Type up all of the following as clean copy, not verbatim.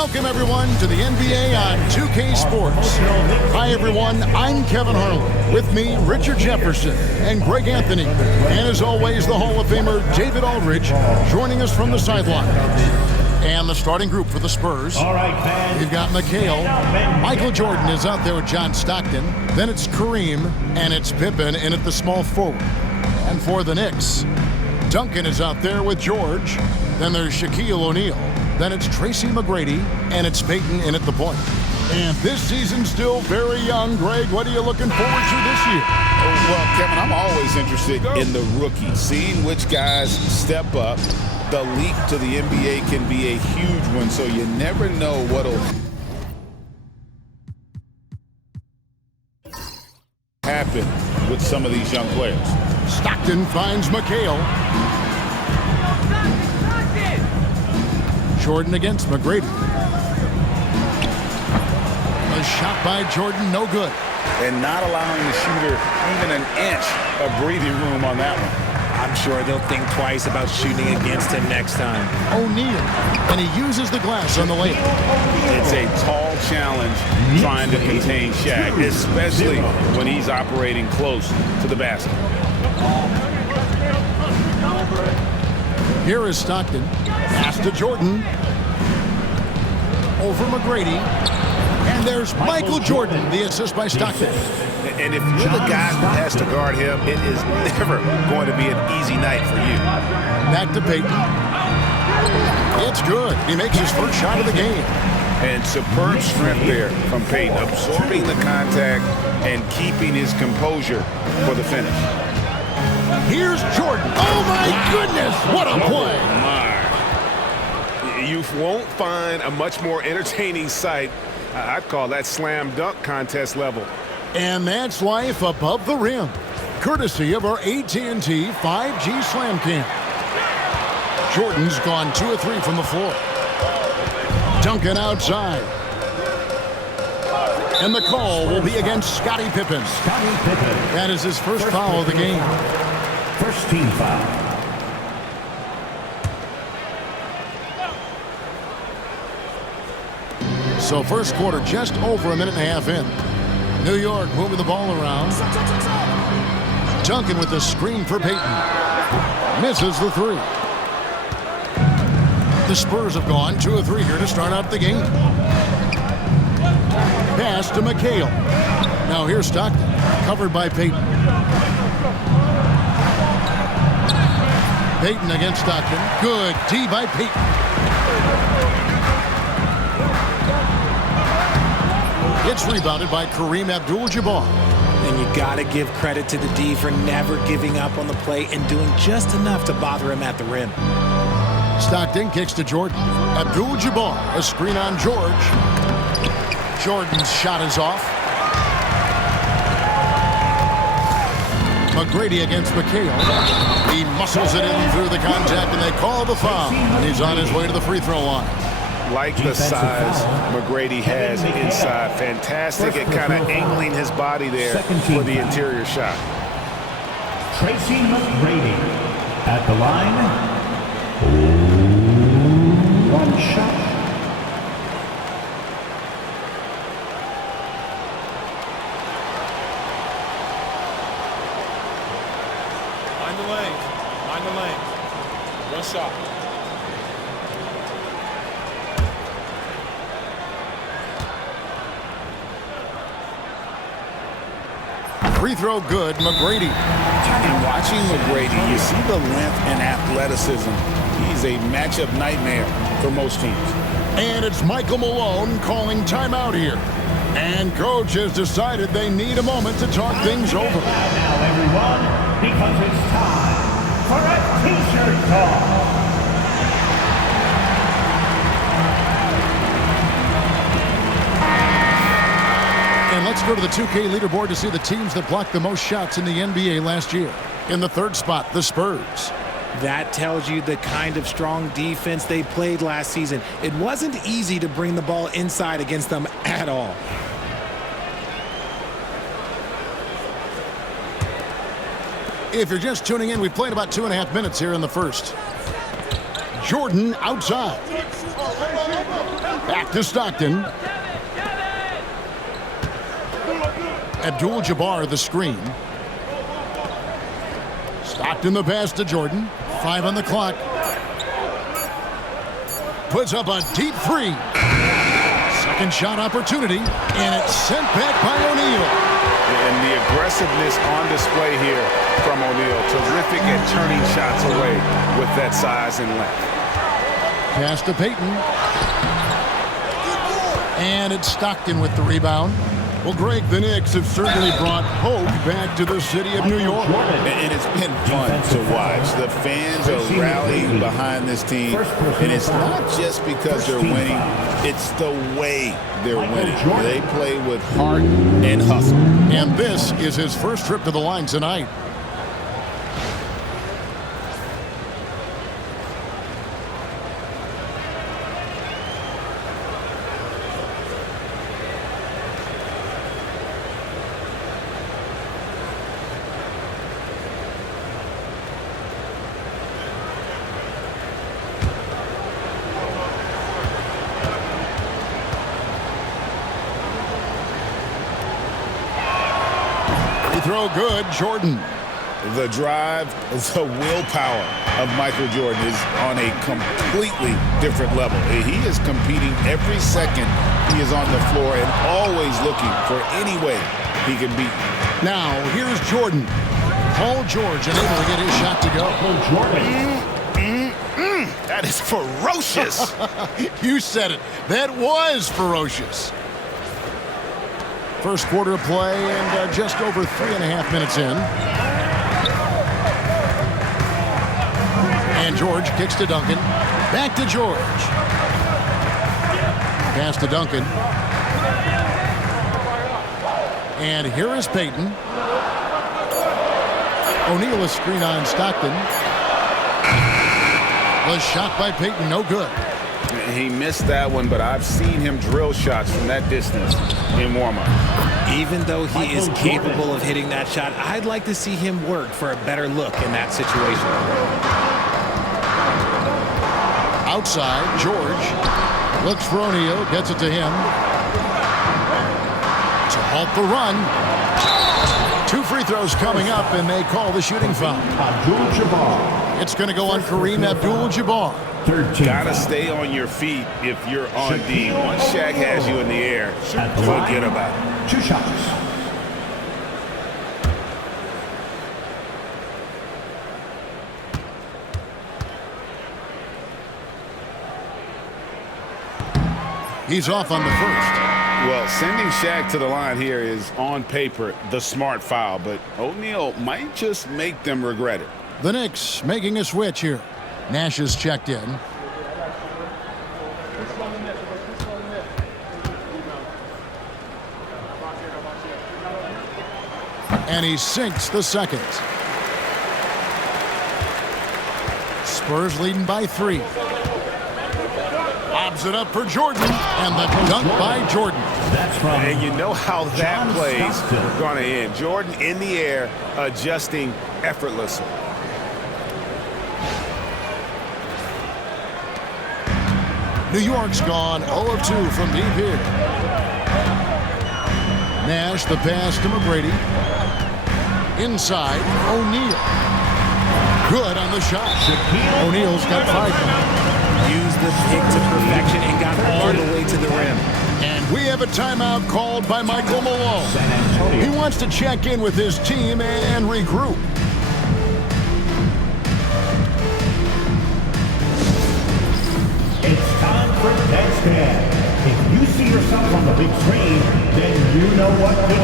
Welcome, everyone, to the NBA on 2K Sports. Hi, everyone. I'm Kevin Harlan. With me, Richard Jefferson and Greg Anthony. And as always, the Hall of Famer David Aldridge joining us from the sideline. And the starting group for the Spurs. All right, fans. We've got McHale. Michael Jordan is out there with John Stockton. Then it's Kareem, and it's Pippen in at the small forward. And for the Knicks, Duncan is out there with George. Then there's Shaquille O'Neal. Then it's Tracy McGrady, and it's Peyton in at the point. And this season's still very young. Greg, what are you looking forward to this year? Well, Kevin, I'm always interested in the rookies, seeing which guys step up. The leap to the NBA can be a huge one, so you never know what'll happen with some of these young players. Stockton finds McHale. Jordan against McGrady. A shot by Jordan, no good. And not allowing the shooter even an inch of breathing room on that one. I'm sure they'll think twice about shooting against him next time. O'Neal, and he uses the glass on the layup. It's a tall challenge trying to contain Shaq, especially when he's operating close to the basket. Here is Stockton. Pass to Jordan. Over McGrady. And there's Michael Jordan, the assist by Stockton. And if you're the guy who has to guard him, it is never going to be an easy night for you. Back to Peyton. It's good. He makes his first shot of the game. And superb strength there from Peyton, absorbing the contact and keeping his composure for the finish. Here's Jordan. Oh, my goodness. What a play. You won't find a much more entertaining sight. I'd call that slam dunk contest level. And that's life above the rim, courtesy of our AT&T 5G Slam Cam. Jordan's gone 2 of 3 from the floor. Duncan outside. And the call will be against Scottie Pippen. That is his first foul of the game. First team foul. So first quarter just over a minute and a half in. New York moving the ball around. Duncan with the screen for Peyton. Misses the 3. The Spurs have gone 2 of 3 here to start out the game. Pass to McHale. Now here's Stockton, covered by Peyton. Peyton against Stockton. Good D by Peyton. It's rebounded by Kareem Abdul-Jabbar. And you got to give credit to the D for never giving up on the play and doing just enough to bother him at the rim. Stockton kicks to Jordan. Abdul-Jabbar, a screen on George. Jordan's shot is off. McGrady against McHale. He muscles it in through the contact, and they call the foul. And he's on his way to the free throw line. Like the size McGrady has inside. Fantastic at kind of angling his body there for the interior shot. Tracy McGrady at the line. 1 shot. Mind the lane. Mind the lane. 1 shot. Free throw good, McGrady. And watching McGrady, you see the length and athleticism. He's a matchup nightmare for most teams. And it's Michael Malone calling timeout here. And coach has decided they need a moment to talk things over. Now, everyone, because it's time for a t-shirt talk. And let's go to the 2K leaderboard to see the teams that blocked the most shots in the NBA last year. In the 3rd spot, the Spurs. That tells you the kind of strong defense they played last season. It wasn't easy to bring the ball inside against them at all. If you're just tuning in, we played about 2.5 minutes here in the first. Jordan outside. Back to Stockton. Abdul-Jabbar the screen. Stockton the pass to Jordan. 5 on the clock. Puts up a deep three. Second shot opportunity, and it's sent back by O'Neal. And the aggressiveness on display here from O'Neal. Terrific at turning shots away with that size and length. Pass to Payton. And it's Stockton with the rebound. Well, Greg, the Knicks have certainly brought hope back to the city of New York. And it's been fun to watch. The fans are rallying behind this team. And it's not just because they're winning. It's the way they're winning. They play with heart and hustle. And this is his first trip to the line tonight. Throw good, Jordan. The drive, the willpower of Michael Jordan is on a completely different level. He is competing every second he is on the floor and always looking for any way he can beat. Now, here's Jordan. Paul George unable to get his shot to go. That is ferocious. You said it. That was ferocious. First quarter of play and just over 3.5 minutes in. And George kicks to Duncan. Back to George. Pass to Duncan. And here is Payton. O'Neal a screen on Stockton. Was shot by Payton, no good. He missed that one, but I've seen him drill shots from that distance in warm-up. Even though he is capable of hitting that shot, I'd like to see him work for a better look in that situation. Outside, George looks for O'Neal, gets it to him. To halt the run. 2 free throws coming up, and they call the shooting foul. Abdul-Jabbar. It's going to go on Kareem Abdul-Jabbar. Gotta stay on your feet if you're on D. Once Shaq has you in the air, forget about it. 2 shots. He's off on the first. Well, sending Shaq to the line here is, on paper, the smart foul, but O'Neal might just make them regret it. The Knicks making a switch here. Nash is checked in. And he sinks the second. Spurs leading by 3. Lobs it up for Jordan, and the dunk by Jordan. And you know how that play's going to end. Jordan in the air, adjusting effortlessly. New York's gone 0 of 2 from deep here. Nash the pass to McGrady. Inside, O'Neal. Good on the shot. O'Neal's got 5 now. Used the pick to perfection and got all the way to the rim. And we have a timeout called by Michael Malone. He wants to check in with his team and regroup. It's time for Next Stand. If you see yourself on the big screen, then you know what to do.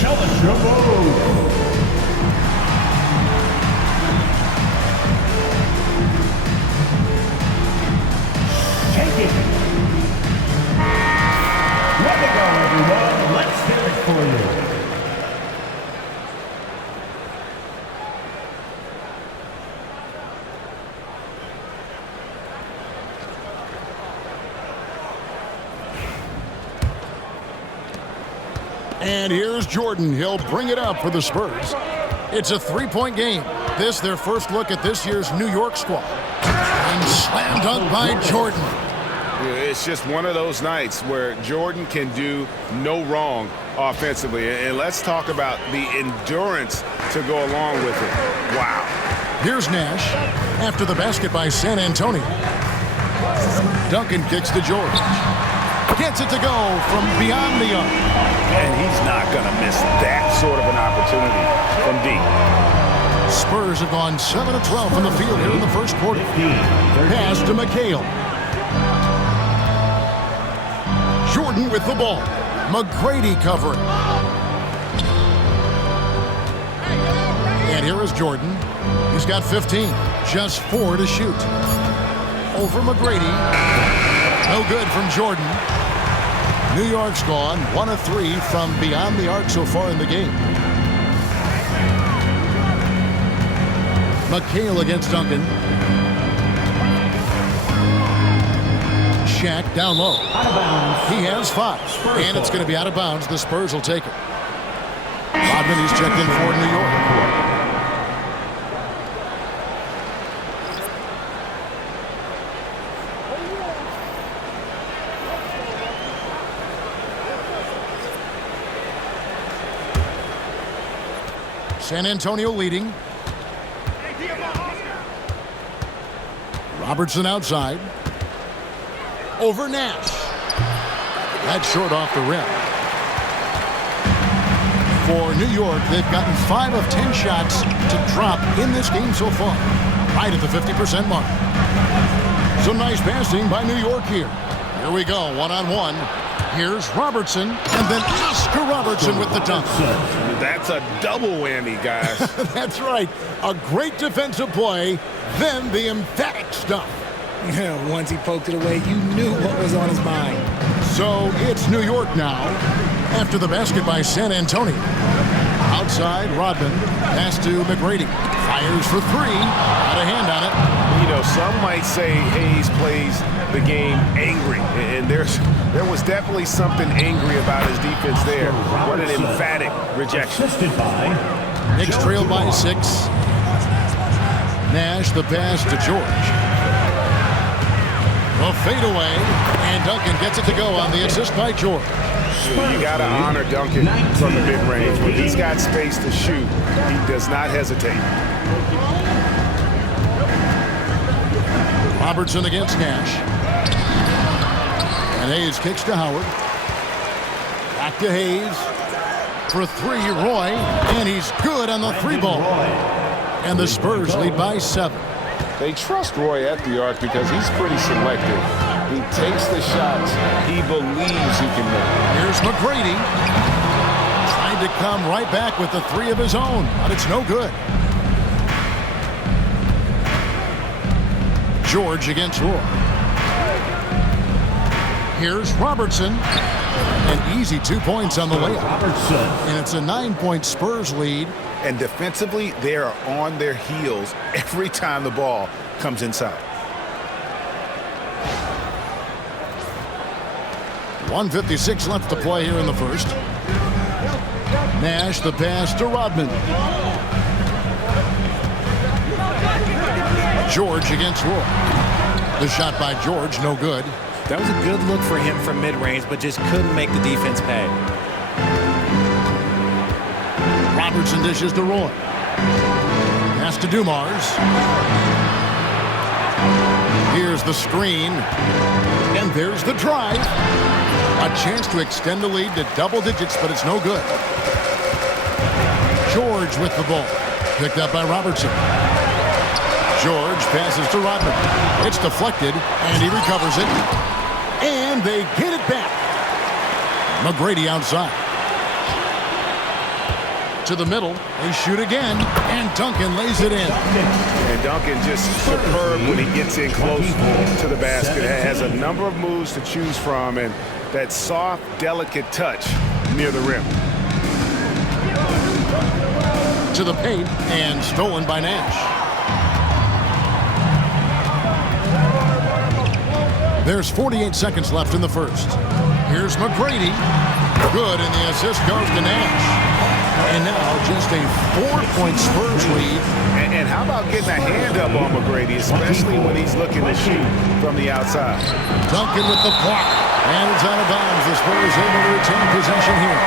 Show us your move. Take it. Way to go, everyone. Let's hear it for you. And here's Jordan. He'll bring it up for the Spurs. It's a 3-point game. This, their first look at this year's New York squad. And slam dunk by Jordan. It's just one of those nights where Jordan can do no wrong offensively. And let's talk about the endurance to go along with it. Wow. Here's Nash after the basket by San Antonio. Duncan kicks to George. Gets it to go from beyond the arc. And he's not going to miss that sort of an opportunity from deep. Spurs have gone 7 of 12 from the field here in the first quarter. Pass to McHale. Jordan with the ball. McGrady covering. And here is Jordan. He's got 15. Just 4 to shoot. Over McGrady. No good from Jordan. New York's gone 1 of 3 from beyond the arc so far in the game. McHale against Duncan. Shaq down low. He has 5. And it's going to be out of bounds. The Spurs will take it. Rodman, he's checked in for New York. San Antonio leading. Robertson outside. Over Nash. That's short off the rim. For New York, they've gotten 5 of 10 shots to drop in this game so far. Right at the 50% mark. Some nice passing by New York here. Here we go, one-on-one. Here's Robertson, and then Oscar Robertson with the dunk. That's a double whammy, guys. That's right. A great defensive play, then the emphatic stuff. Yeah, once he poked it away, you knew what was on his mind. So it's New York now, after the basket by San Antonio. Outside, Rodman. Pass to McGrady. Fires for 3. Got a hand on it. You know, some might say Hayes plays the game angry, and there was definitely something angry about his defense there. What an emphatic rejection. Knicks trailed by 6. Nash the pass to George. A fadeaway, and Duncan gets it to go on the assist by George. You got to honor Duncan from the mid-range. When he's got space to shoot, he does not hesitate. Robertson against Nash. And Hayes kicks to Howard. Back to Hayes. For 3, Roy. And he's good on the 3-ball. And the Spurs lead by 7. They trust Roy at the arc because he's pretty selective. He takes the shots he believes he can make. Here's McGrady. Trying to come right back with the 3 of his own, but it's no good. George against Roy. Here's Robertson. An easy 2 points on the layup. And it's a 9-point Spurs lead. And defensively, they are on their heels every time the ball comes inside. 1:56 left to play here in the first. Nash the pass to Rodman. George against Roy. The shot by George, no good. That was a good look for him from mid-range, but just couldn't make the defense pay. Robertson dishes to Roy. Pass to Dumars. Here's the screen. And there's the drive. A chance to extend the lead to double digits, but it's no good. George with the ball. Picked up by Robertson. George passes to Rodman. It's deflected, and he recovers it. And they get it back. McGrady outside. To the middle. They shoot again, and Duncan lays it in. And Duncan just superb when he gets in close to the basket. Has a number of moves to choose from, and that soft, delicate touch near the rim. To the paint, and stolen by Nash. There's 48 seconds left in the first. Here's McGrady. Good, and the assist goes to Nash. And now just a 4-point Spurs lead. And how about getting a hand up on McGrady, especially when he's looking to shoot from the outside. Duncan with the block. And it's out of bounds. The Spurs able to retain possession here.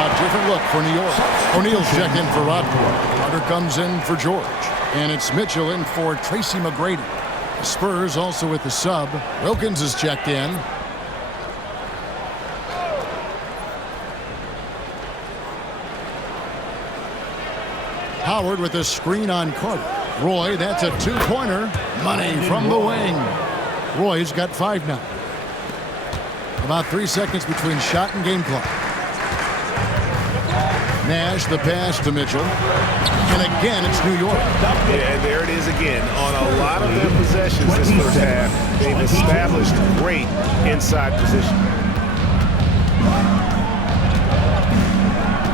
A different look for New York. O'Neal's checked in for Rodport. Carter comes in for George. And it's Mitchell in for Tracy McGrady. The Spurs also with the sub. Wilkins is checked in. Howard with a screen on Carter. Roy, that's a two-pointer. Money from the wing. Roy's got 5 now. About 3 seconds between shot and game clock. Nash, the pass to Mitchell. And again, it's New York. Yeah, and there it is again. On a lot of their possessions this first half, they've established great inside position.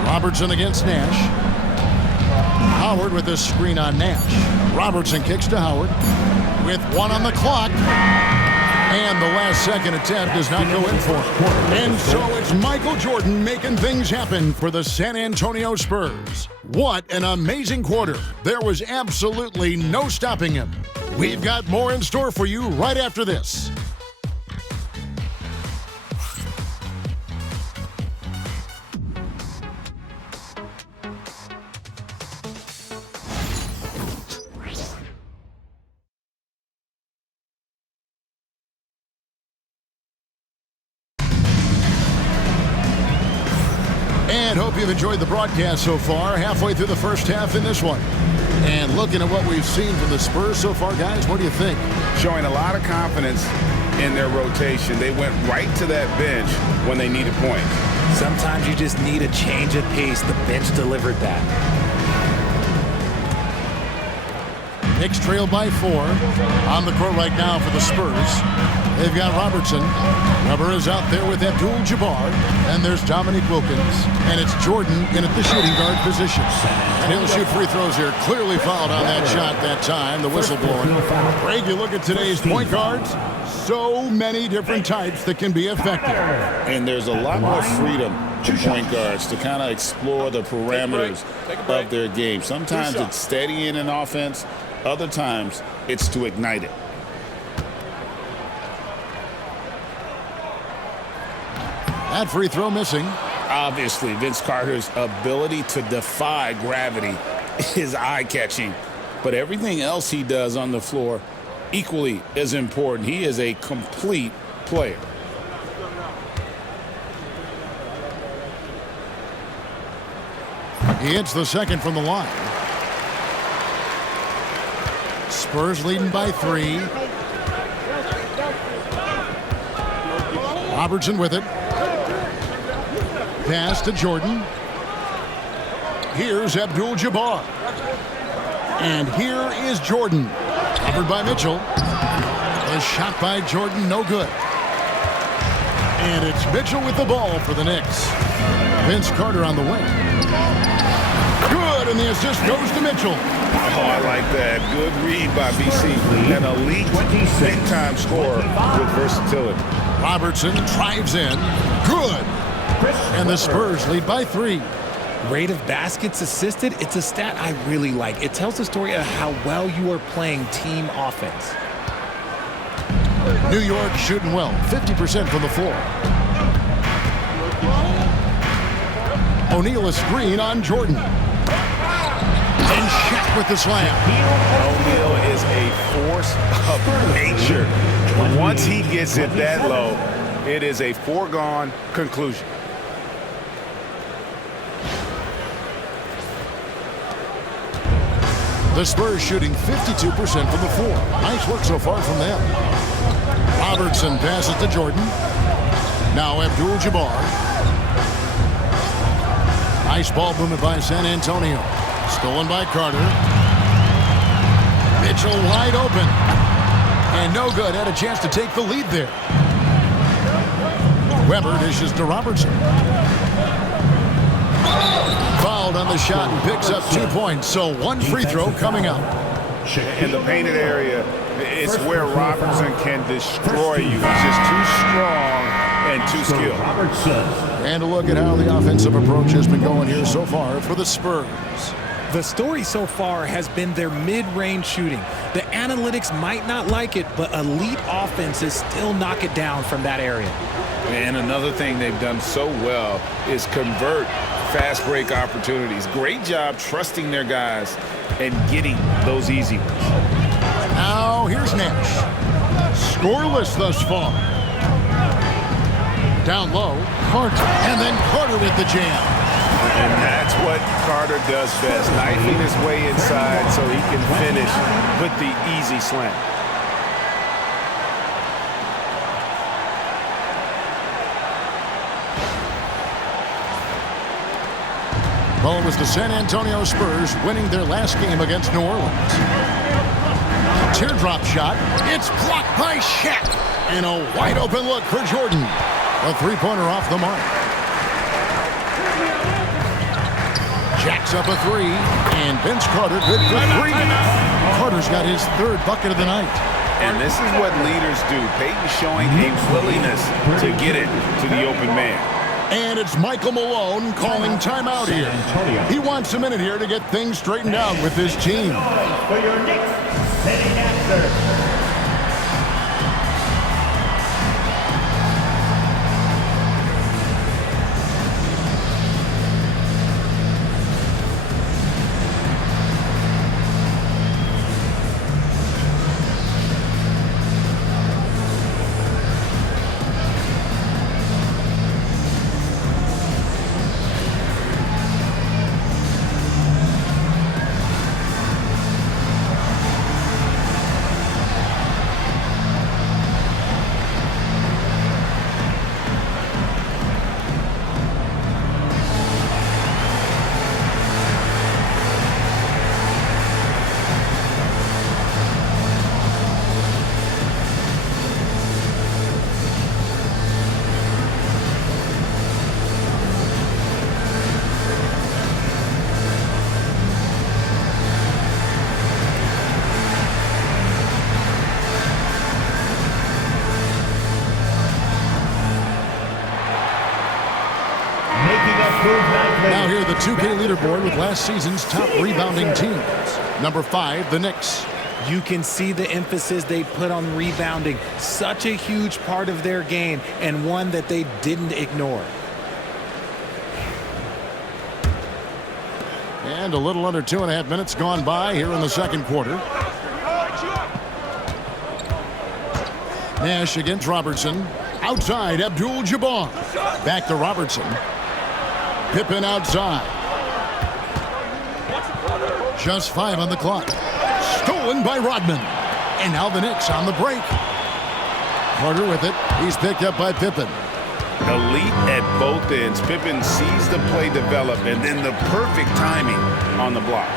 Robertson against Nash. Howard with a screen on Nash. Robertson kicks to Howard with 1 on the clock. And the last second attempt does not go in for him. And so it's Michael Jordan making things happen for the San Antonio Spurs. What an amazing quarter. There was absolutely no stopping him. We've got more in store for you right after this. And hope you've enjoyed the broadcast so far. Halfway through the first half in this one. And looking at what we've seen from the Spurs so far, guys, what do you think? Showing a lot of confidence in their rotation. They went right to that bench when they needed points. Sometimes you just need a change of pace. The bench delivered that. Knicks trail by 4. On the court right now for the Spurs. They've got Robertson. Weber is out there with Abdul-Jabbar. And there's Dominique Wilkins. And it's Jordan in at the shooting guard position. And he'll shoot free throws here. Clearly fouled on that shot that time. The whistle blowing. Greg, you look at today's point guards. So many different types that can be effective. And there's a lot more freedom to point guards to kind of explore the parameters of their game. Sometimes it's steadying an offense. Other times, it's to ignite it. That free throw missing. Obviously, Vince Carter's ability to defy gravity is eye-catching. But everything else he does on the floor equally as important. He is a complete player. He hits the second from the line. Spurs leading by 3. Robertson with it. Pass to Jordan. Here's Abdul-Jabbar. And here is Jordan. Covered by Mitchell. A shot by Jordan, no good. And it's Mitchell with the ball for the Knicks. Vince Carter on the wing. Good, and the assist goes to Mitchell. Oh, I like that. Good read by BC. An elite, big-time scorer with versatility. Robertson drives in. Good. And the Spurs lead by 3. Rate of baskets assisted, it's a stat I really like. It tells the story of how well you are playing team offense. New York shooting well, 50% from the floor. O'Neal a screen on Jordan. And Shaq with the slam. O'Neal is a force of nature. Once he gets it that low, it is a foregone conclusion. The Spurs shooting 52% from the floor. Nice work so far from them. Robertson passes to Jordan. Now Abdul-Jabbar. Nice ball movement by San Antonio. Stolen by Carter. Mitchell wide open. And no good. Had a chance to take the lead there. Weber dishes to Robertson. Fouled on the shot and picks up 2 points. So 1 free throw coming up. In the painted area, it's where Robertson can destroy you. He's just too strong and too skilled. And a look at how the offensive approach has been going here so far for the Spurs. The story so far has been their mid-range shooting. The analytics might not like it, but elite offenses still knock it down from that area. And another thing they've done so well is convert fast break opportunities. Great job trusting their guys and getting those easy ones. Now here's Nash. Scoreless thus far. Down low, Carter, and then Carter with the jam. And that's what Carter does best, knifing his way inside so he can finish with the easy slam. Well, it was the San Antonio Spurs winning their last game against New Orleans. Teardrop shot. It's blocked by Shaq. And a wide open look for Jordan. A three-pointer off the mark. Jacks up a three, and Vince Carter good for three. Carter's got his third bucket of the night. And this is what leaders do. Peyton showing a willingness to get it to the open man. And it's Michael Malone calling timeout here. He wants a minute here to get things straightened out with his team. For your Knicks, setting answer. Now here, the 2K leaderboard with last season's top rebounding teams. Number 5, the Knicks. You can see the emphasis they put on rebounding. Such a huge part of their game, and one that they didn't ignore. And a little under 2.5 minutes gone by here in the second quarter. Nash against Robertson. Outside, Abdul-Jabbar. Back to Robertson. Pippen outside. Just 5 on the clock. Stolen by Rodman. And now the Knicks on the break. Carter with it. He's picked up by Pippen. Elite at both ends. Pippen sees the play develop, and then the perfect timing on the block.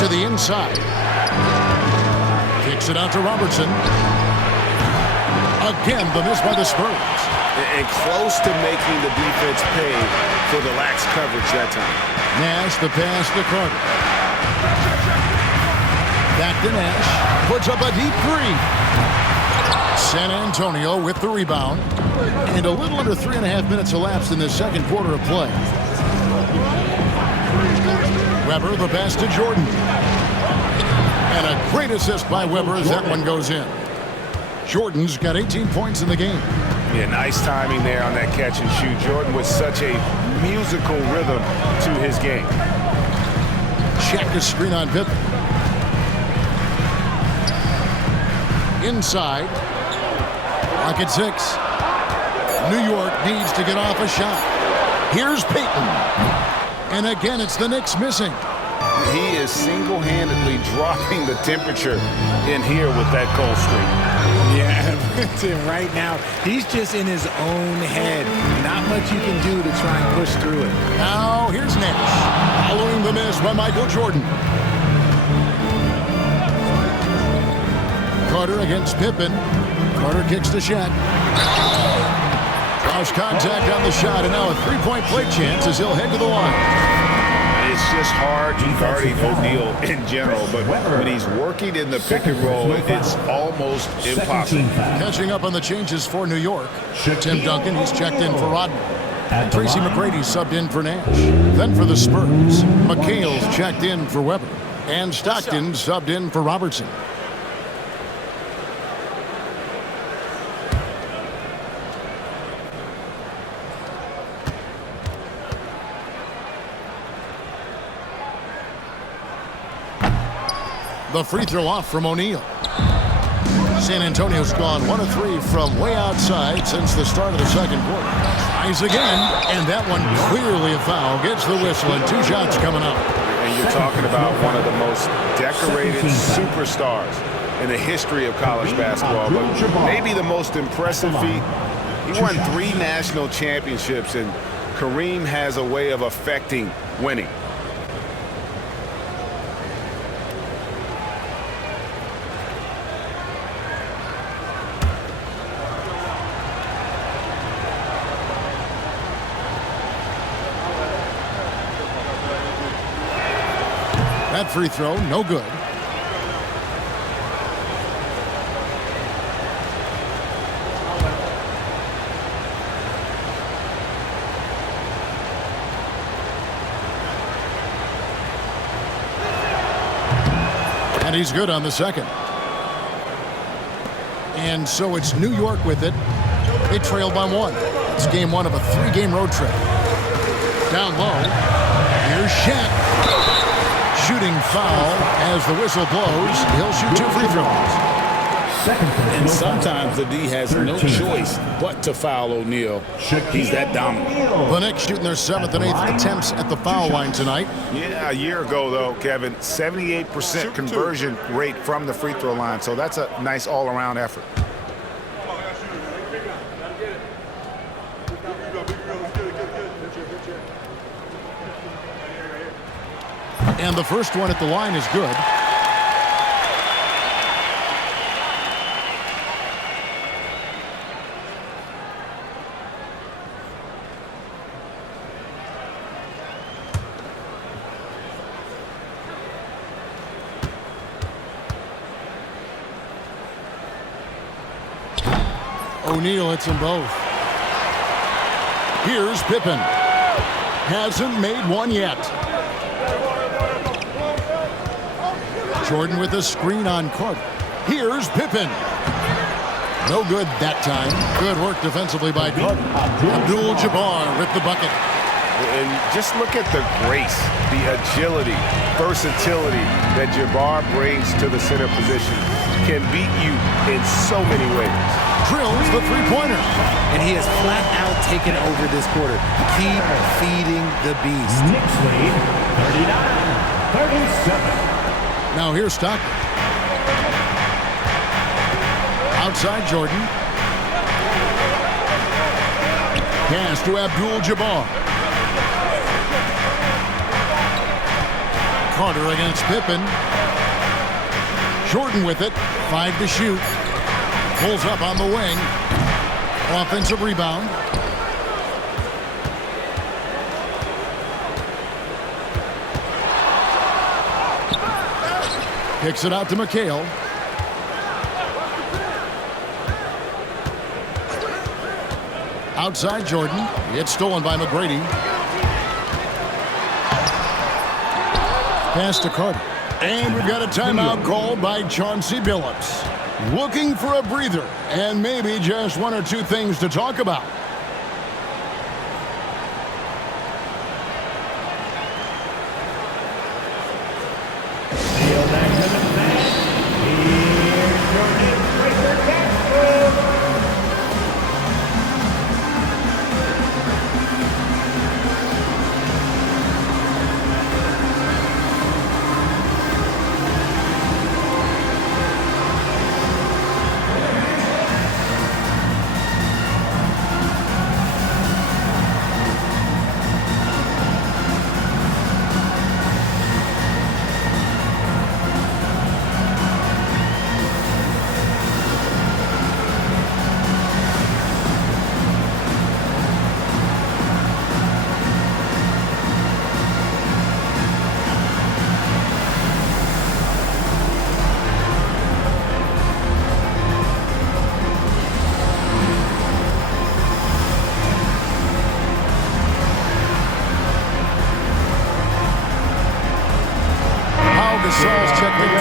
To the inside. Kicks it out to Robertson. Again, the miss by the Spurs. And close to making the defense pay for the lax coverage that time. Nash, the pass to Carter. Back to Nash. Puts up a deep three. San Antonio with the rebound. And a little under 3.5 minutes elapsed in the second quarter of play. Weber, the pass to Jordan. And a great assist by Weber as that one goes in. Jordan's got 18 points in the game. Yeah, nice timing there on that catch and shoot. Jordan with such a musical rhythm to his game. Shaq a screen on Pippen. Inside. Lock at 6. New York needs to get off a shot. Here's Peyton. And again, it's the Knicks missing. He is single-handedly dropping the temperature in here with that cold streak. Yeah, right now, he's just in his own head. Not much you can do to try and push through it. Now, here's Nash. Following the miss by Michael Jordan. Carter against Pippen. Carter kicks to Shaq. Lost contact on the shot, and now a three-point play chance as he'll head to the line. His it's just hard guarding O'Neal in general, but when he's working in the pick and roll, it's almost impossible. Catching up on the changes for New York. Tim Duncan, he's checked in for Rodman. Tracy McGrady subbed in for Nash. Then for the Spurs, McHale's checked in for Weber. And Stockton subbed in for Robertson. The free throw off from O'Neal. San Antonio's gone 1 of 3 from way outside since the start of the second quarter. Tries again, and that one clearly a foul. Gets the whistle, and 2 shots coming up. And you're talking about one of the most decorated superstars in the history of college basketball, but maybe the most impressive feat. He won 3 national championships, and Kareem has a way of affecting winning. That free throw, no good. And he's good on the second. And so it's New York with it. They trail by 1. It's game 1 of a 3-game road trip. Down low. Here's Shaq. Shooting foul as the whistle blows. He'll shoot 2 free throws. And sometimes the D has no choice but to foul O'Neal. He's that dominant. The Knicks shooting their 7th and 8th attempts at the foul line tonight. Yeah, a year ago, though, Kevin, 78% conversion rate from the free throw line. So that's a nice all-around effort. And the first one at the line is good. O'Neal hits them both. Here's Pippen. Hasn't made one yet. Jordan with a screen on Carter. Here's Pippen. No good that time. Good work defensively by Carter. Abdul-Jabbar with the bucket. And just look at the grace, the agility, versatility that Jabbar brings to the center position. Can beat you in so many ways. Drills the three-pointer. And he has flat out taken over this quarter. Keep feeding the beast. Knicks lead 39-37. Now here's Stockton. Outside Jordan. Pass to Abdul-Jabbar. Carter against Pippen. Jordan with it. 5 to shoot. Pulls up on the wing. Offensive rebound. Kicks it out to McHale. Outside Jordan. It's stolen by McGrady. Pass to Carter. And we've got a timeout called by Chauncey Billups. Looking for a breather and maybe just 1 or 2 things to talk about.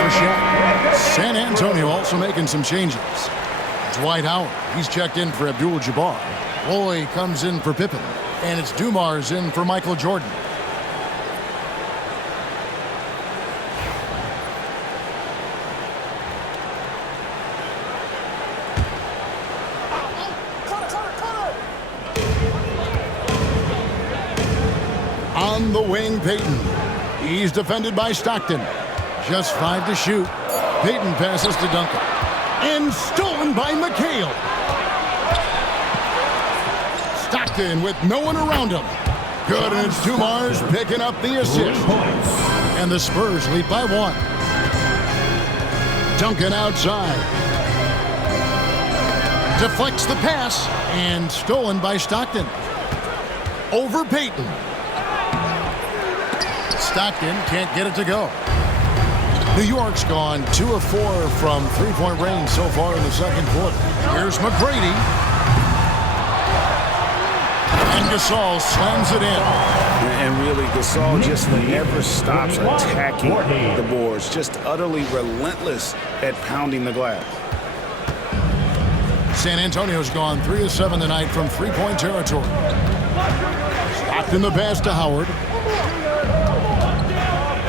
for Shaq. San Antonio also making some changes. Dwight Howard, he's checked in for Abdul-Jabbar. Roy comes in for Pippen. And it's Dumars in for Michael Jordan. On the wing, Payton. He's defended by Stockton. Just 5 to shoot. Payton passes to Duncan. And stolen by McHale. Stockton with no one around him. Good, and it's Dumars picking up the assist. And the Spurs lead by 1. Duncan outside. Deflects the pass. And stolen by Stockton. Over Payton. Stockton can't get it to go. New York's gone 2 of 4 from three-point range so far in the second quarter. Here's McGrady. And Gasol slams it in. And really, Gasol just never stops attacking the boards. Just utterly relentless at pounding the glass. San Antonio's gone 3 of 7 tonight from three-point territory. Stockton the pass to Howard.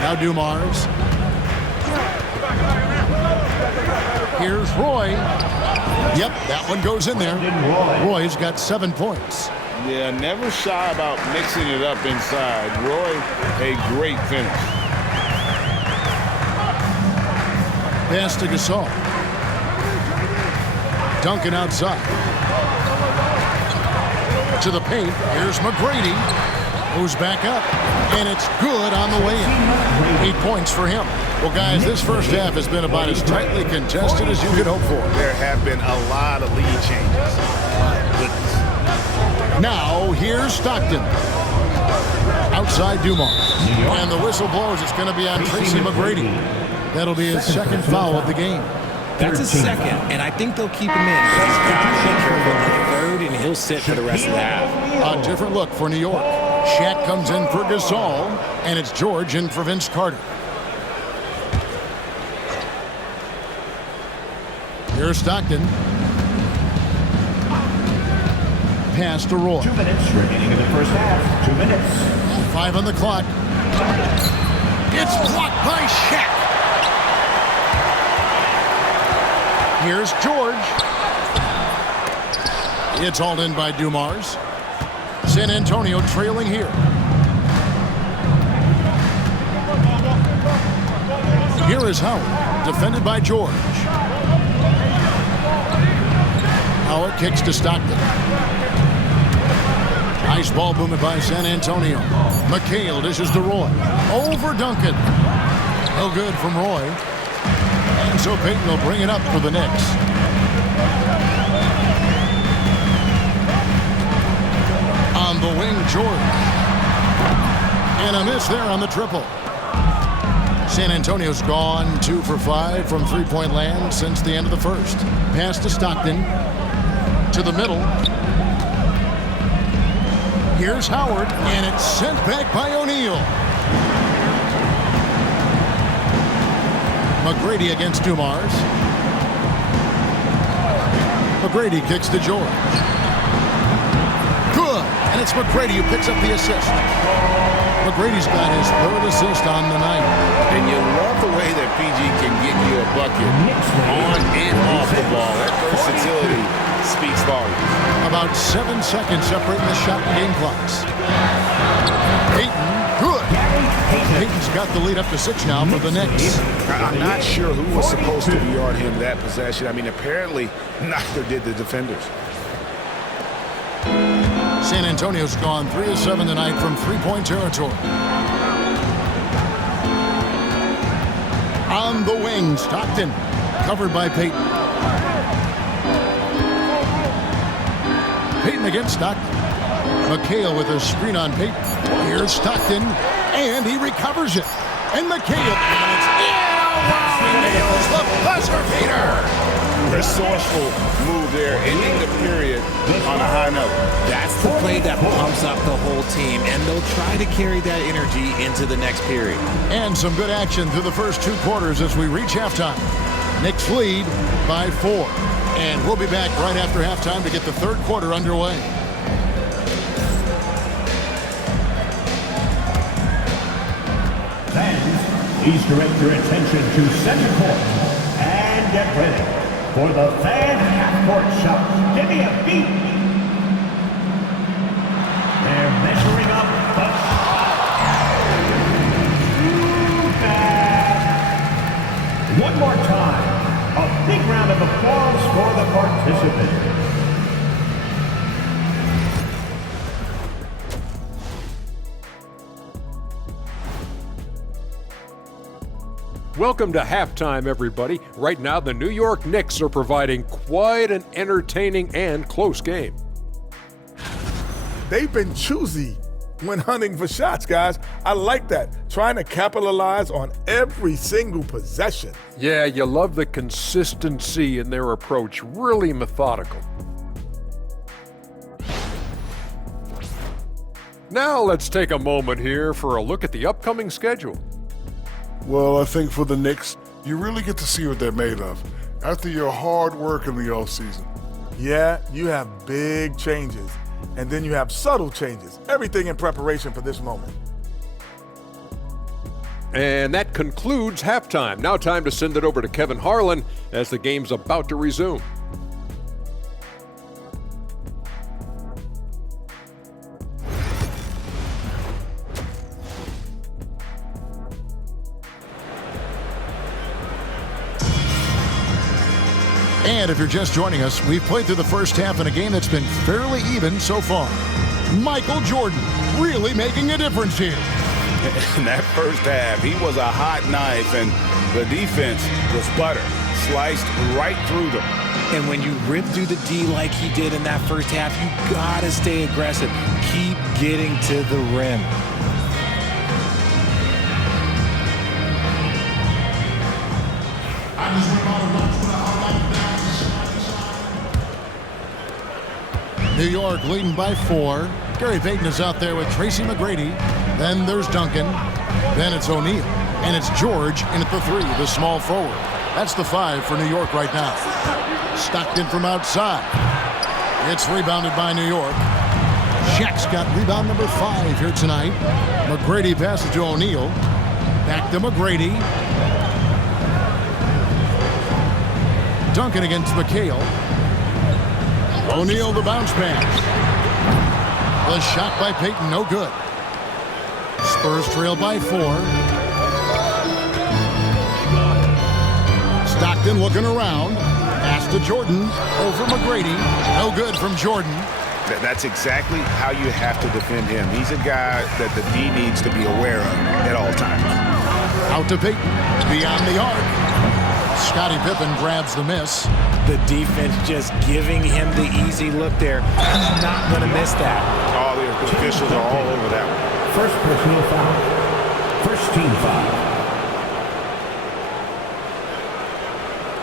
Now Dumars. Here's Roy. Yep, that one goes in there. Roy's got 7 points. Yeah, never shy about mixing it up inside. Roy, a great finish. Pass to Gasol. Duncan outside. To the paint. Here's McGrady. Moves back up. And it's good on the way in. 8 points for him. Well, guys, this first half has been about as tightly contested as you could hope for. There have been a lot of lead changes. My goodness. Now, here's Stockton. Outside Dumars. And the whistle blows. It's going to be on Tracy McGrady. That'll be his second foul of the game. That's his second, and I think they'll keep him in. But he's got to be careful on the third, and he'll sit for the rest of the half. A different look for New York. Shaq comes in for Gasol, and it's George in for Vince Carter. Here's Stockton. Pass to Roy. 2 minutes remaining in the first half. 2 minutes. 5 on the clock. It's blocked by Shaq. Here's George. It's hauled in by Dumars. San Antonio trailing here. Here is Howard, defended by George. Howard kicks to Stockton. Nice ball movement by San Antonio. McHale dishes to Roy. Over Duncan. No good from Roy. And so Payton will bring it up for the Knicks. On the wing, George. And a miss there on the triple. San Antonio's gone 2 for 5 from three-point land since the end of the first. Pass to Stockton. To the middle. Here's Howard, and it's sent back by O'Neal. McGrady against Dumars. McGrady kicks to George. Good, and it's McGrady who picks up the assist. McGrady's got his 3rd assist on the night. And you love the way that PG can get you a bucket on and off the ball. That versatility speaks volumes. About 7 seconds separating the shot and game clocks. Payton, good. Payton's got the lead up to 6 now for the Knicks. I'm not sure who was supposed to be on him that possession. I mean, apparently neither did the defenders. San Antonio's gone 3 of 7 tonight from three-point territory. On the wing, Stockton, covered by Payton. Payton against Stockton. McHale with a screen on Payton. Here's Stockton, and he recovers it. And McHale, and it's in! Wow, he nails the buzzer beater! Resourceful move there, ending the period on a high note. That's the play that pumps up the whole team, and they'll try to carry that energy into the next period. And some good action through the first 2 quarters as we reach halftime. Knicks lead by 4. And we'll be back right after halftime to get the third quarter underway. Fans, please direct your attention to center court and get ready for the fan half-court shot. Give me a beat. They're measuring up the shot. One more time. A big round of applause for the participants. Welcome to halftime, everybody. Right now, the New York Knicks are providing quite an entertaining and close game. They've been choosy when hunting for shots, guys. I like that. Trying to capitalize on every single possession. Yeah, you love the consistency in their approach. Really methodical. Now let's take a moment here for a look at the upcoming schedule. Well, I think for the Knicks, you really get to see what they're made of after your hard work in the offseason. Yeah, you have big changes, and then you have subtle changes. Everything in preparation for this moment. And that concludes halftime. Now time to send it over to Kevin Harlan as the game's about to resume. And if you're just joining us, we've played through the first half in a game that's been fairly even so far. Michael Jordan really making a difference here. In that first half, he was a hot knife, and the defense was butter, sliced right through them. And when you rip through the D like he did in that first half, you gotta stay aggressive. Keep getting to the rim. New York leading by 4. Gary Payton is out there with Tracy McGrady. Then there's Duncan. Then it's O'Neal. And it's George in at the 3, the small forward. That's the 5 for New York right now. Stockton from outside. It's rebounded by New York. Shaq's got rebound number 5 here tonight. McGrady passes to O'Neal. Back to McGrady. Duncan against McHale. O'Neal the bounce pass. The shot by Payton, no good. Spurs trail by 4. Stockton looking around. Pass to Jordan. Over McGrady. No good from Jordan. That's exactly how you have to defend him. He's a guy that the D needs to be aware of at all times. Out to Payton. Beyond the arc. Scottie Pippen grabs the miss. The defense just giving him the easy look there. He's not going to miss that. All the officials are all over that one. First personal foul. First team foul.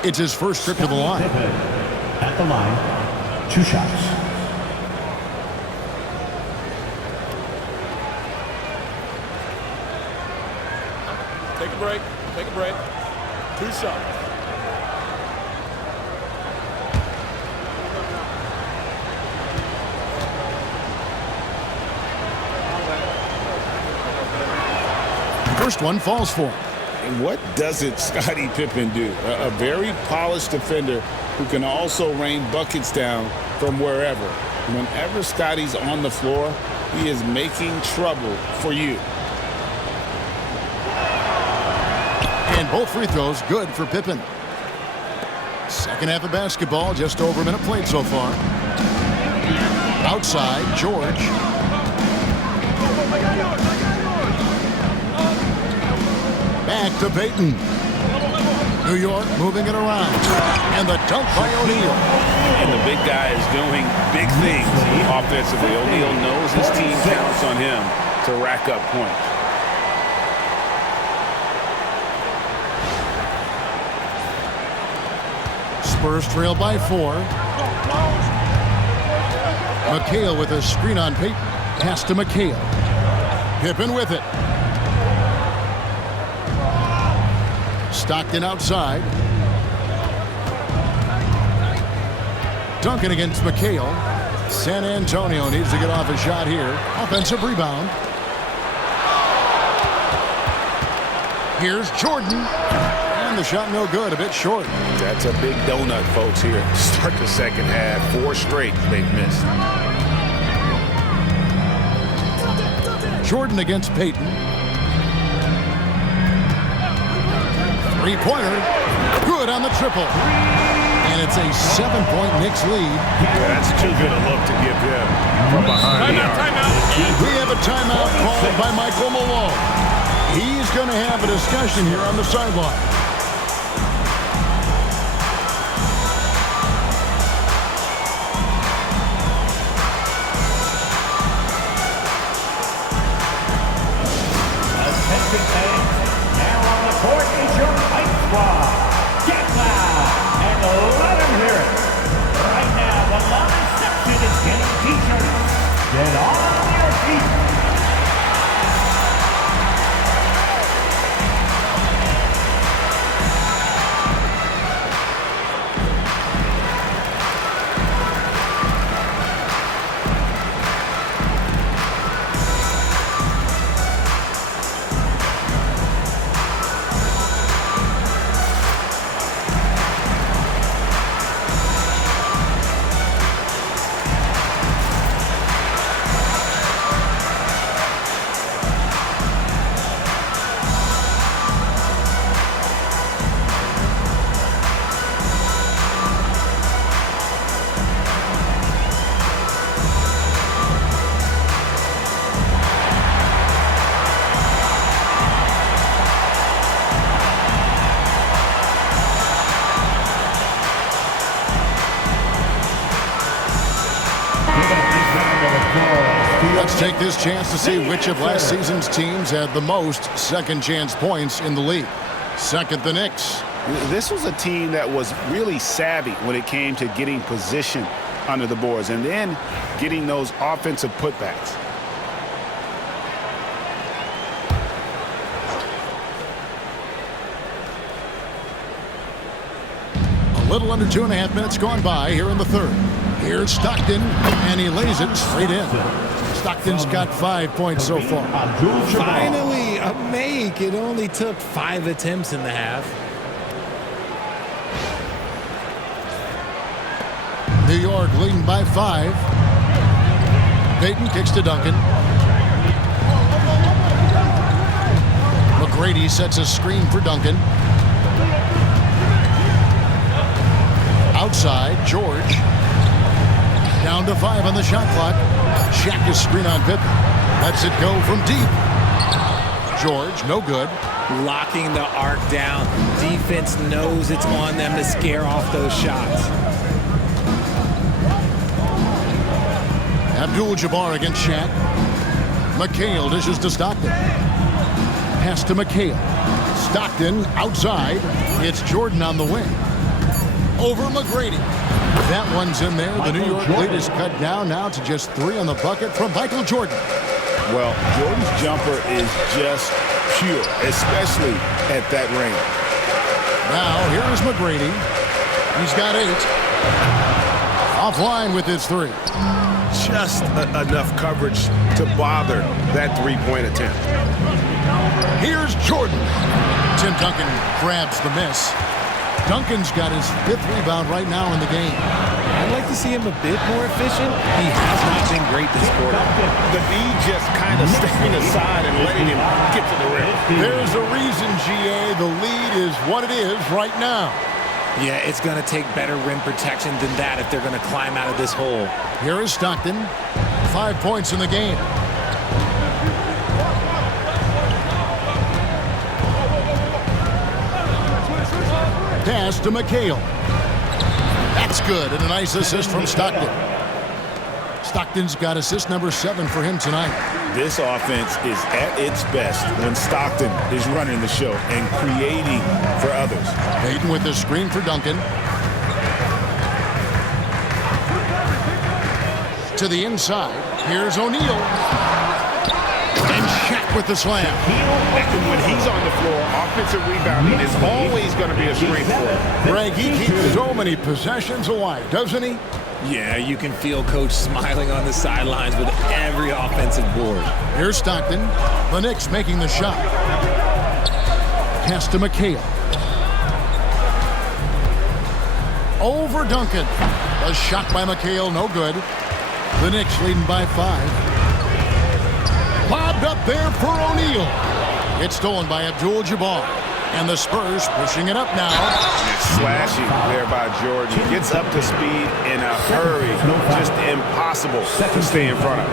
It's his first trip to the line. Pippen at the line. 2 shots. Take a break. Take a break. 2 shots. First one falls for him. And what doesn't Scottie Pippen do? A very polished defender who can also rain buckets down from wherever. Whenever Scottie's on the floor, he is making trouble for you. And both free throws good for Pippen. Second half of basketball, just over a minute played so far. Outside, George. Back to Payton. New York moving it around. And the dunk by O'Neal. And the big guy is doing big things offensively. O'Neal knows his team counts on him to rack up points. Spurs trail by 4. McHale with a screen on Payton. Pass to McHale. Pippen with it. Stockton outside. Duncan against McHale. San Antonio needs to get off a shot here. Offensive rebound. Here's Jordan. And the shot no good, a bit short. That's a big donut, folks, here. Start the second half. 4 straight they've missed. Jordan against Payton. Three-pointer. Good on the triple. And it's a 7-point Knicks lead. Yeah, that's too good a look to give him from behind the arc. We have a timeout called by Michael Malone. He's going to have a discussion here on the sideline. Attention fans, now on the court is your fight squad. Get loud and let them hear it. Right now, the live section is getting t-shirts. Get on your feet. Let's take this chance to see which of last season's teams had the most second chance points in the league. Second, the Knicks. This was a team that was really savvy when it came to getting position under the boards and then getting those offensive putbacks. A little under 2.5 minutes gone by here in the third. Here's Stockton, and he lays it straight in. Stockton's got 5 points so far. Finally, a make. It only took 5 attempts in the half. New York leading by 5. Payton kicks to Duncan. McGrady sets a screen for Duncan. Outside, George. Down to 5 on the shot clock. Shaq is screen on Pippen. Lets it go from deep. George, no good. Locking the arc down. Defense knows it's on them to scare off those shots. Abdul-Jabbar against Shaq. McHale dishes to Stockton. Pass to McHale. Stockton outside. It's Jordan on the wing. Over McGrady. That one's in there. The New York lead is cut down now to just 3 on the bucket from Michael Jordan. Well, Jordan's jumper is just pure, especially at that range. Now, here's McGrady. He's got 8. Offline with his 3. Just enough coverage to bother that three-point attempt. Here's Jordan. Tim Duncan grabs the miss. Duncan's got his 5th rebound right now in the game. I'd like to see him a bit more efficient. He has not been great this quarter. The D just kind of stepping aside and letting him get to the rim. There's a reason, GA, the lead is what it is right now. Yeah, it's going to take better rim protection than that if they're going to climb out of this hole. Here is Stockton. 5 points in the game. Pass to McHale. That's good, and a nice assist from Stockton. Stockton's got assist number 7 for him tonight. This offense is at its best when Stockton is running the show and creating for others. Payton with the screen for Duncan. To the inside. Here's O'Neal. And Shaq with the slam. When he's on the floor, offensive rebounding is always going to be a strength for him. Greg, he keeps so many possessions alive, doesn't he? Yeah, you can feel Coach smiling on the sidelines with every offensive board. Here's Stockton. The Knicks making the shot. Pass to McHale. Over Duncan. A shot by McHale, no good. The Knicks leading by 5. Lobbed up there for O'Neal. It's stolen by Abdul-Jabbar. And the Spurs pushing it up now. Slashing there by Jordan. He gets up to speed in a hurry. Just impossible to stay in front of.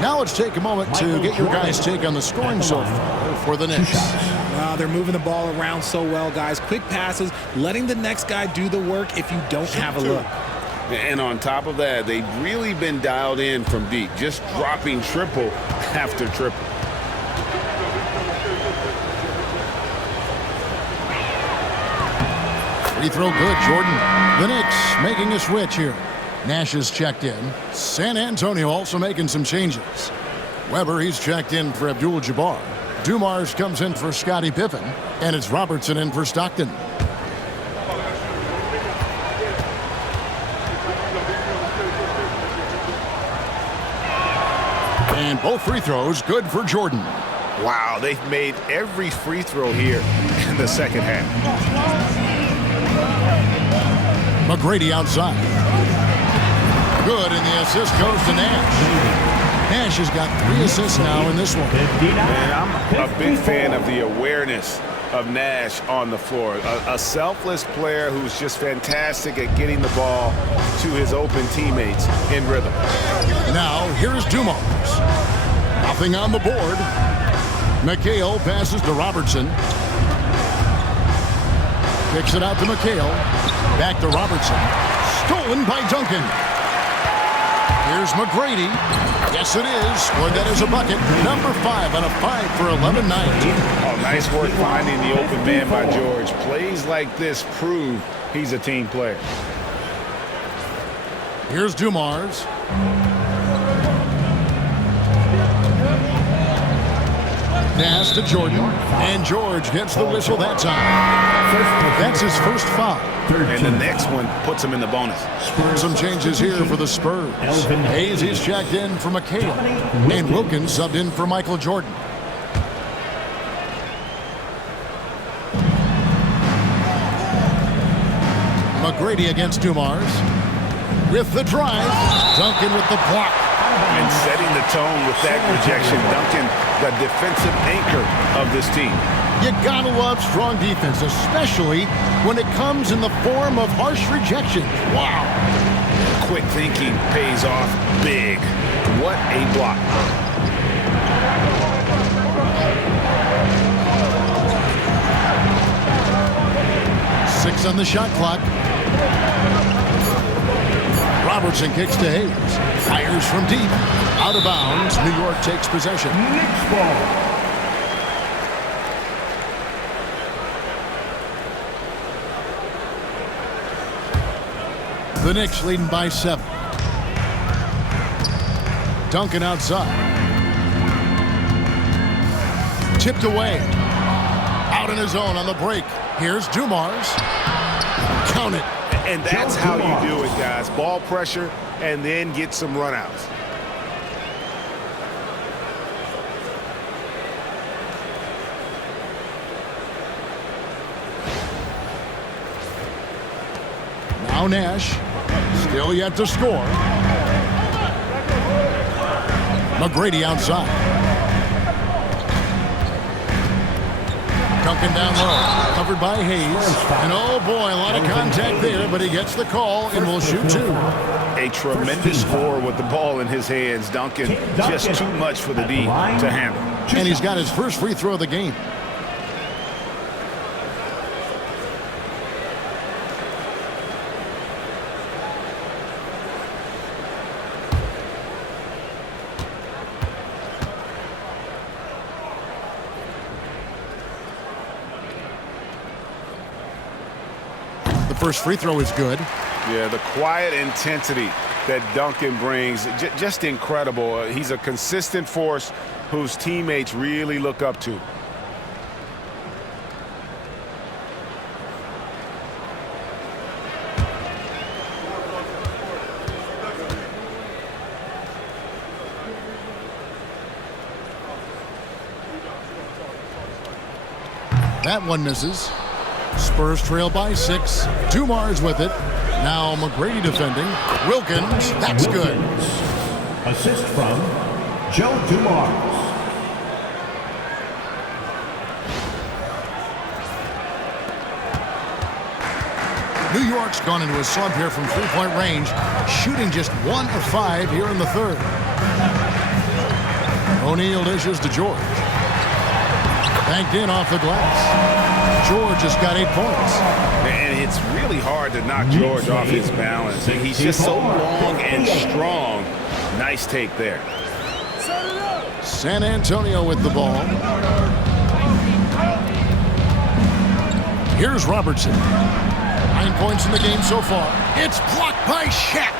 Now let's take a moment to get your guys' take on the scoring so far for the Knicks. Wow, they're moving the ball around so well, guys. Quick passes, letting the next guy do the work if you don't have a look. And on top of that, they've really been dialed in from deep, just dropping triple after triple. Free throw good, Jordan. The Knicks making a switch here. Nash is checked in. San Antonio also making some changes. Weber, he's checked in for Abdul-Jabbar. Dumars comes in for Scottie Pippen. And it's Robertson in for Stockton. And both free throws good for Jordan. Wow, they've made every free throw here in the second half. McGrady outside. Good, and the assist goes to Nash. Nash has got 3 assists now in this one. Man, I'm a big fan of the awareness of Nash on the floor. A selfless player who's just fantastic at getting the ball to his open teammates in rhythm. Now, here's Dumars. Nothing on the board. McHale passes to Robertson. Kicks it out to McHale. Back to Robertson. Stolen by Duncan. Here's McGrady. Yes, it is. Scored that as a bucket. Number 5 on a 5 for 11 night. Oh, nice work finding the open man by George. Plays like this prove he's a team player. Here's Dumars. Pass to Jordan. And George gets the whistle that time. That's his first foul. And the next one puts him in the bonus. Some changes here for the Spurs. Hayes is checked in for McHale. And Wilkins subbed in for Michael Jordan. McGrady against Dumars. With the drive. Duncan with the block. And setting the tone with that rejection. Duncan, the defensive anchor of this team. You gotta love strong defense, especially when it comes in the form of harsh rejection. Wow. Quick thinking pays off big. What a block. Six on the shot clock. Robertson kicks to Hayes. Fires from deep. Out of bounds. New York takes possession. Knicks ball. The Knicks leading by 7. Duncan outside. Tipped away. Out in his own on the break. Here's Dumars. Count it. And that's how you do it, guys. Ball pressure and then get some runouts. Now Nash. Still yet to score. McGrady outside. Duncan down low. Covered by Hayes. And oh boy, a lot of contact there, but he gets the call and will shoot 2. A tremendous score with the ball in his hands. Duncan, just too much for the D to handle. And he's got his first free throw of the game. First free throw is good. Yeah, the quiet intensity that Duncan brings, just incredible. He's a consistent force whose teammates really look up to. That one misses. Spurs trail by 6. Dumars with it. Now McGrady defending. Wilkins, that's good. Assist from Joe Dumars. New York's gone into a slump here from three-point range, shooting just 1 of 5 here in the third. O'Neal dishes to George. Banked in off the glass. George has got 8 points. And it's really hard to knock George off his balance. He's just so long and strong. Nice take there. San Antonio with the ball. Here's Robertson. 9 points in the game so far. It's blocked by Shaq.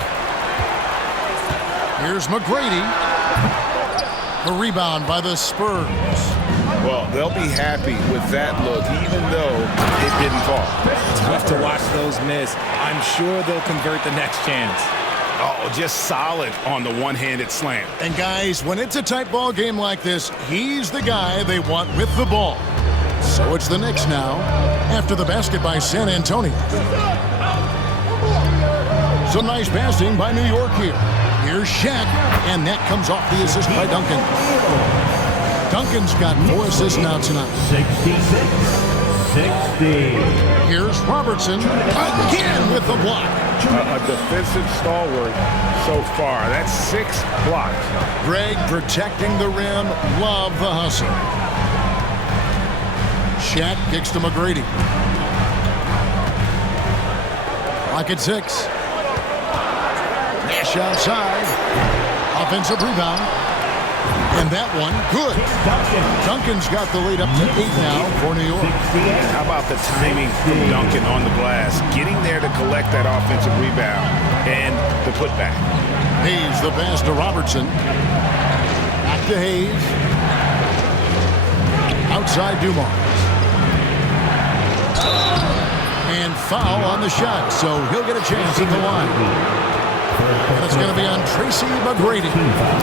Here's McGrady. The rebound by the Spurs. Well, they'll be happy with that look, even though it didn't fall. Tough to watch those miss. I'm sure they'll convert the next chance. Oh, just solid on the one-handed slam. And guys, when it's a tight ball game like this, he's the guy they want with the ball. So it's the Knicks now, after the basket by San Antonio. Some nice passing by New York here. Here's Shaq, and that comes off the assist by Duncan. Duncan's got 4 assists now tonight. 66-60. Here's Robertson again with the block. A defensive stalwart so far. That's 6 blocks. Greg protecting the rim. Love the hustle. Shaq kicks to McGrady. Clock at 6. Nash outside. Offensive rebound. And that one, good. Duncan's got the lead up to 8 now for New York. How about the timing from Duncan on the glass? Getting there to collect that offensive rebound and the putback. Hayes the pass to Robertson. Back to Hayes. Outside Dumars. And foul on the shot, so he'll get a chance at the line. And it's going to be on Tracy McGrady.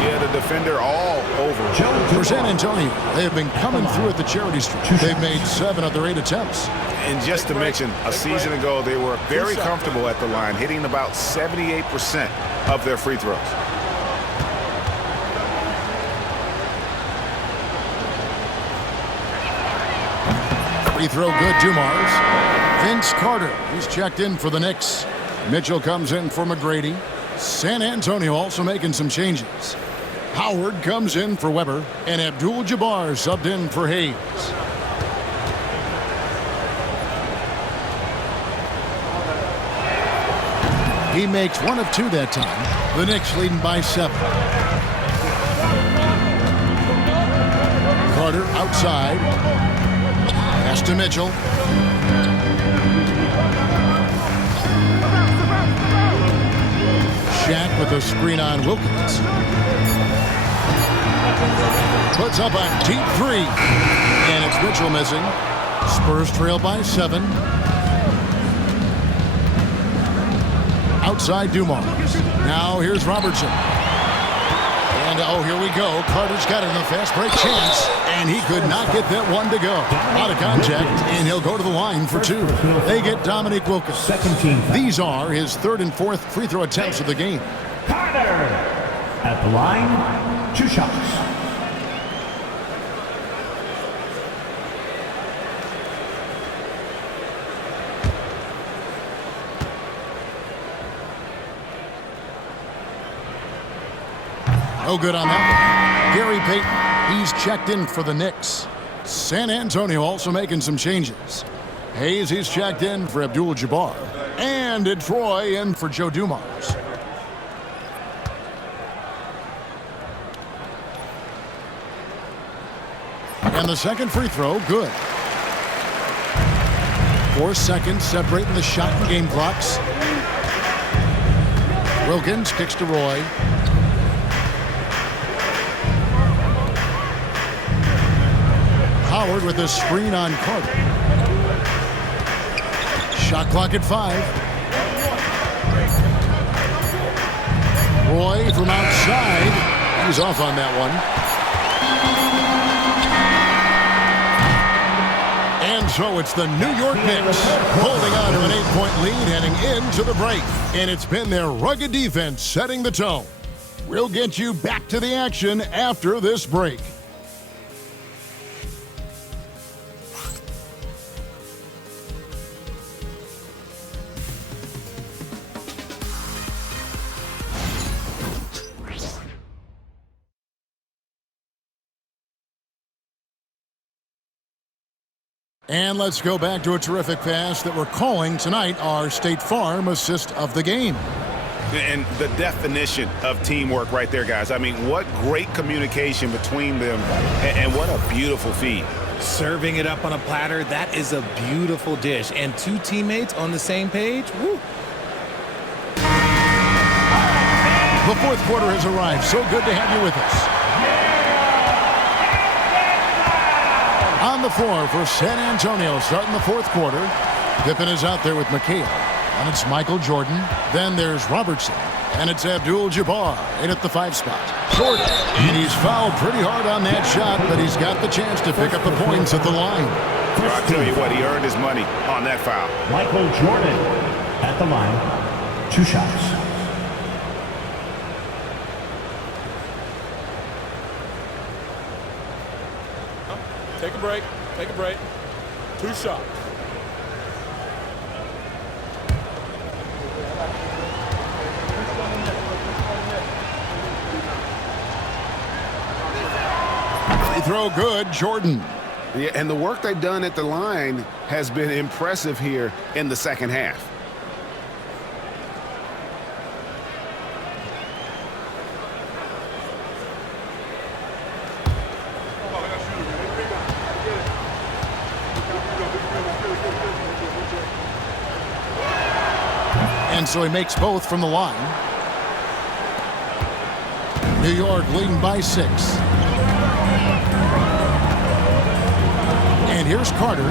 Yeah, the defender all over. For San Antonio, they have been coming through at the charity stripe. They've made 7 of their 8 attempts. And just to mention, a season ago, they were very comfortable at the line, hitting about 78% of their free throws. Free throw good, Dumars. Vince Carter, he's checked in for the Knicks. Mitchell comes in for McGrady. San Antonio also making some changes. Howard comes in for Weber, and Abdul-Jabbar subbed in for Hayes. He makes 1 of 2 that time. The Knicks leading by 7. Carter outside. Pass to Mitchell. Shaq with a screen on Wilkins. Puts up a deep 3. And it's Mitchell missing. Spurs trail by 7. Outside Dumars. Now here's Robertson. And oh, here we go. Carter's got it in a fast break chance. And he could not get that one to go. Out of contact, and he'll go to the line for 2. They get Dominique Wilkins. These are his 3rd and 4th free throw attempts of the game. Carter at the line, 2 shots. No good on that one. Gary Payton, he's checked in for the Knicks. San Antonio also making some changes. Hayes, he's checked in for Abdul-Jabbar. And Troy in for Joe Dumars. And the second free throw, good. 4 seconds separating the shot and game clocks. Wilkins kicks to Roy. Howard with a screen on Carter. Shot clock at 5. Roy from outside. He's off on that one. And so it's the New York Knicks holding on to an 8-point lead heading into the break. And it's been their rugged defense setting the tone. We'll get you back to the action after this break. And let's go back to a terrific pass that we're calling tonight our State Farm assist of the game. And the definition of teamwork right there, guys. I mean, what great communication between them, and what a beautiful feed. Serving it up on a platter, that is a beautiful dish. And 2 teammates on the same page, woo. The fourth quarter has arrived. So good to have you with us. On the floor for San Antonio, starting the fourth quarter. Pippen is out there with McHale. And it's Michael Jordan. Then there's Robertson. And it's Abdul-Jabbar in at the 5 spot. Jordan. And he's fouled pretty hard on that shot, but he's got the chance to pick up the points at the line. Well, I'll tell you what, he earned his money on that foul. Michael Jordan at the line. 2 shots. Take a break. Take a break. 2 shots. Free throw good, Jordan. Yeah, and the work they've done at the line has been impressive here in the second half. And so he makes both from the line. New York leading by 6. And here's Carter.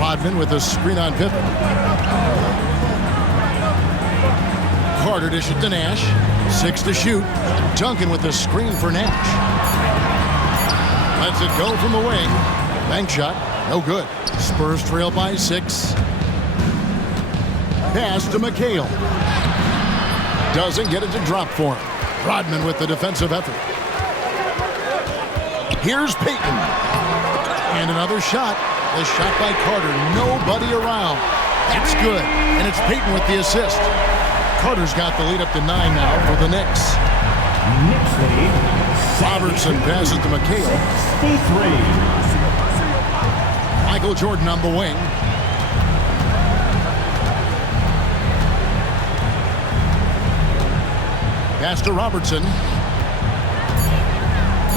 Rodman with a screen on Pippen. Carter dish it to Nash. 6 to shoot. Duncan with a screen for Nash. Lets it go from the wing. Bank shot. No good. Spurs trail by 6. Pass to McHale. Doesn't get it to drop for him. Rodman with the defensive effort. Here's Payton. And another shot. The shot by Carter. Nobody around. That's good. And it's Payton with the assist. Carter's got the lead up to 9 now for the Knicks. Robertson passes to McHale. 63. Michael Jordan on the wing. Pass to Robertson.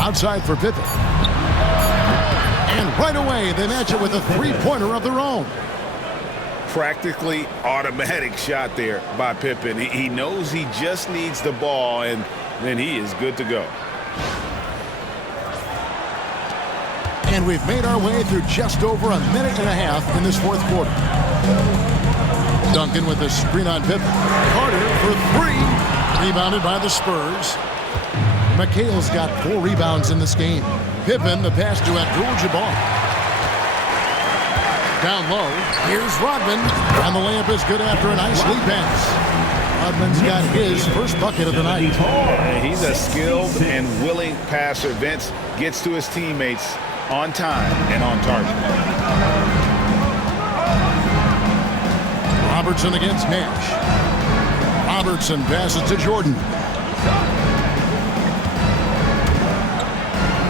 Outside for Pippen. And right away, they match it with a 3-pointer of their own. Practically automatic shot there by Pippen. He knows he just needs the ball, and then he is good to go. And we've made our way through just over a minute and a half in this fourth quarter. Duncan with a screen on Pippen. Carter for 3. Rebounded by the Spurs. McHale's got 4 rebounds in this game. Pippen, the pass to Abdul-Jabbar. Down low, here's Rodman. And the layup is good after a nice lead pass. Rodman's got his first bucket of the night. He's a skilled and willing passer. Vince gets to his teammates on time and on target. Robertson against Nash. Robertson passes to Jordan.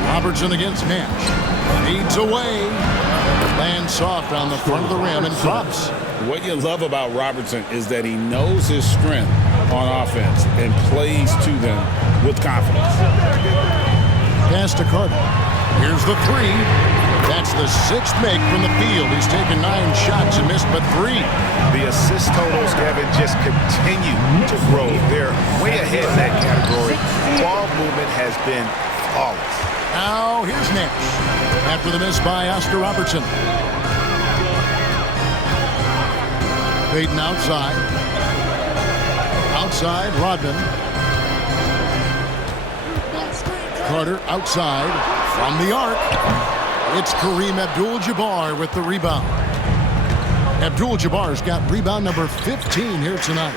Robertson against Nash. Feeds away. Lands soft on the front of the rim and drops. What you love about Robertson is that he knows his strength on offense and plays to them with confidence. Pass to Carter. Here's the 3. That's the 6th make from the field. He's taken 9 shots and missed but 3. The assist totals, Kevin, just continue to grow. They're way ahead in that category. Ball movement has been flawless. Now here's Nash after the miss by Oscar Robertson. Payton outside. Outside, Rodman. Carter outside from the arc. It's Kareem Abdul-Jabbar with the rebound. Abdul-Jabbar's got rebound number 15 here tonight.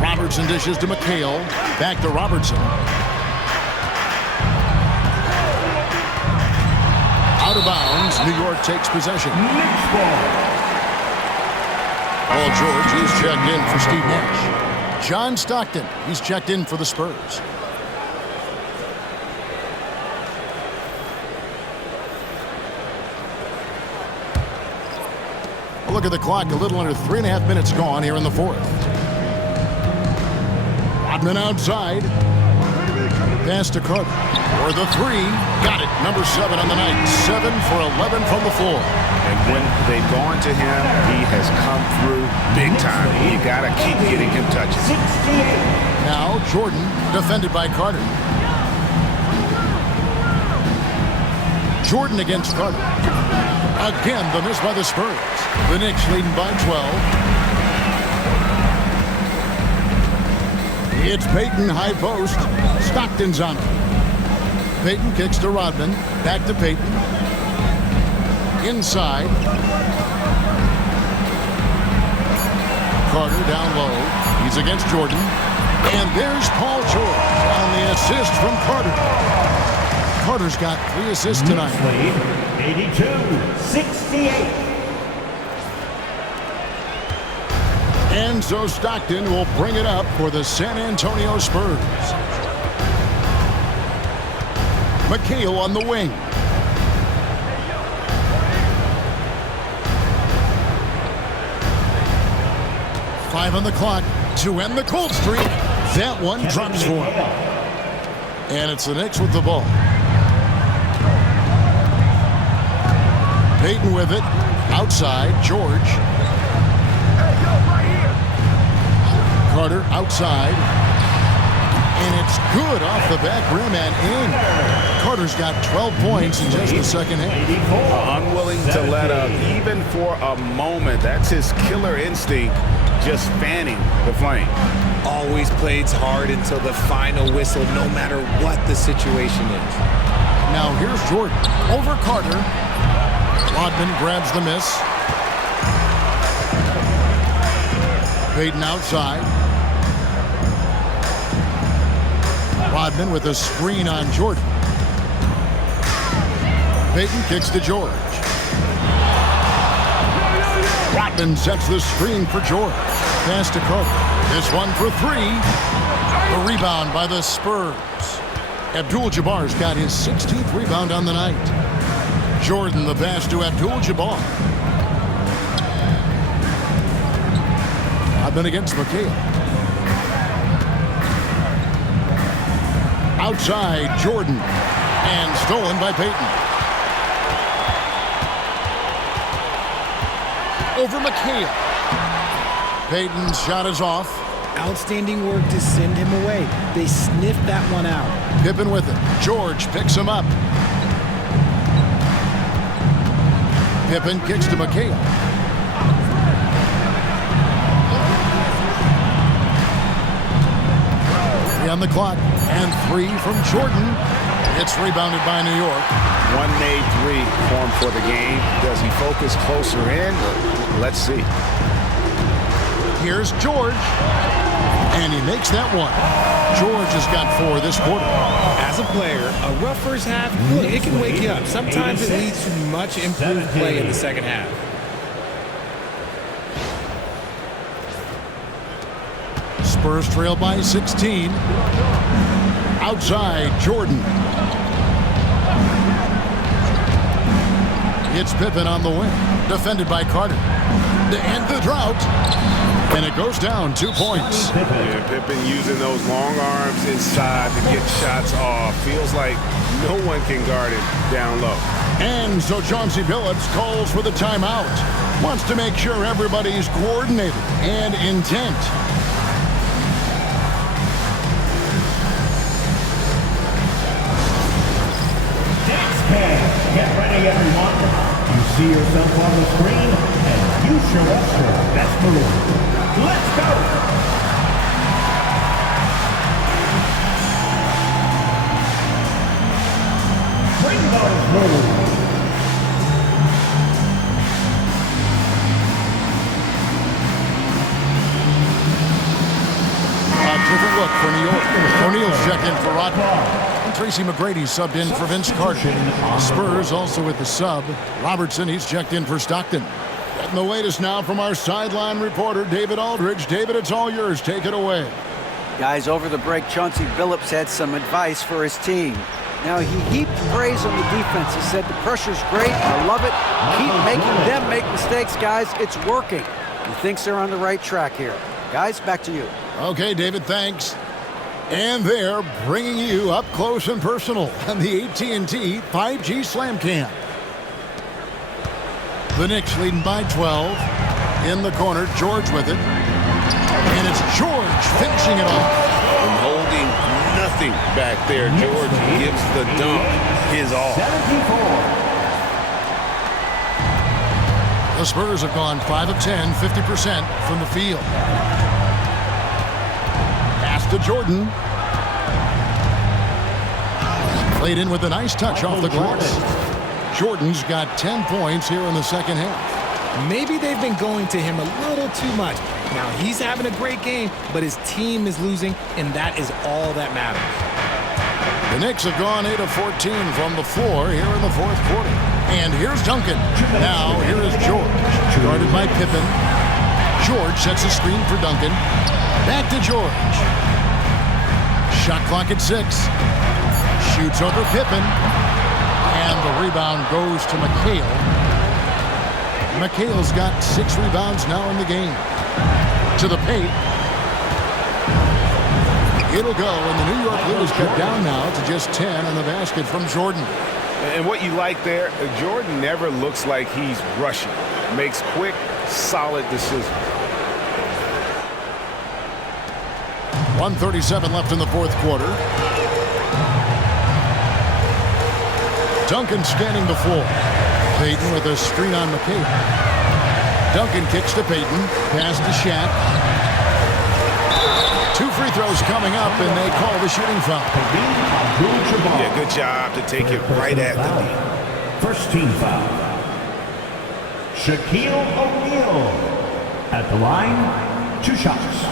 Robertson dishes to McHale. Back to Robertson. Out of bounds. New York takes possession. Paul George is checked in for Steve Nash. John Stockton, he's checked in for the Spurs. Look at the clock, a little under 3.5 minutes gone here in the 4th. Rodman outside. Pass to Carter. For the 3. Got it. Number 7 on the night. 7 for 11 from the floor. And when they've gone to him, he has come through big time. You got to keep getting him touches. Now Jordan, defended by Carter. Jordan against Carter. Again, the miss by the Spurs. The Knicks leading by 12. It's Payton, high post. Stockton's on it. Payton kicks to Rodman. Back to Payton. Inside. Carter down low. He's against Jordan. And there's Paul George on the assist from Carter. Carter's got 3 assists tonight. 82-68. And so Stockton will bring it up for the San Antonio Spurs. McHale on the wing. Five on the clock to end the cold streak. That one drops for him. And it's the Knicks with the ball. Payton with it. Outside, George. Carter outside. And it's good off the back rim and in. Carter's got 12 points in just the second half. Unwilling to let up, even for a moment. That's his killer instinct, just fanning the flame. Always plays hard until the final whistle, no matter what the situation is. Now here's Jordan. Over Carter. Rodman grabs the miss. Payton outside. Rodman with a screen on Jordan. Payton kicks to George. Rodman sets the screen for George. Pass to Carter. This one for 3. The rebound by the Spurs. Abdul-Jabbar's got his 16th rebound on the night. Jordan the pass to Abdul-Jabbar. Rodman against McHale. Outside, Jordan. And stolen by Payton. Over McHale. Payton's shot is off. Outstanding work to send him away. They sniffed that one out. Pippen with it. George picks him up. Pippen kicks to McHale. On the clock, and 3 from Jordan. It's rebounded by New York. One made 3 formed for the game. Does he focus closer in? Let's see. Here's George, and he makes that one. George has got 4 this quarter. As a player, a rough first half, look, it can wake you up. Sometimes it leads to much improved play in the second half. Spurs trail by 16. Outside, Jordan. It's Pippen on the wing, defended by Carter. To end the drought, and it goes down 2 points. Yeah, Pippen using those long arms inside to get shots off. Feels like no one can guard him down low. And so Chauncey Billups calls for the timeout. Wants to make sure everybody's coordinated and intent. Get ready, everyone. You see yourself on the screen, and you show us your best move. Let's go! Bring those moves. A different look for New York. O'Neal's checked in for Rodman. Tracy McGrady subbed in for Vince Carter. Spurs also with the sub. Robertson, he's checked in for Stockton. Getting the latest now from our sideline reporter, David Aldridge. David, it's all yours. Take it away. Guys, over the break, Chauncey Billups had some advice for his team. Now, he heaped praise on the defense. He said, the pressure's great. I love it. Keep making them make mistakes, guys. It's working. He thinks they're on the right track here. Guys, back to you. Okay, David, thanks. And they're bringing you up close and personal on the AT&T 5G Slam Cam. The Knicks leading by 12. In the corner, George with it. And it's George finishing it off. And holding nothing back there. George gives the dunk his all. 74. The Spurs have gone 5 of 10, 50% from the field. Pass to Jordan. Played in with a nice touch off the glass. Jordan's got 10 points here in the second half. Maybe they've been going to him a little too much. Now, he's having a great game, but his team is losing, and that is all that matters. The Knicks have gone 8 of 14 from the floor here in the fourth quarter. And here's Duncan. Now, here is George. Guarded by Pippen. George sets a screen for Duncan. Back to George. Shot clock at 6. Shoots over Pippen. And the rebound goes to McHale. McHale's got 6 rebounds now in the game. To the paint. It'll go, and the New York lead is cut down now to just 10 on the basket from Jordan. And what you like there, Jordan never looks like he's rushing. Makes quick, solid decisions. 1:37 left in the fourth quarter. Duncan scanning the floor. Payton with a screen on McCabe. Duncan kicks to Payton. Pass to Shaq. 2 free throws coming up, and they call the shooting foul. Yeah, good job to take it right at the knee. First team foul. Shaquille O'Neal at the line, 2 shots.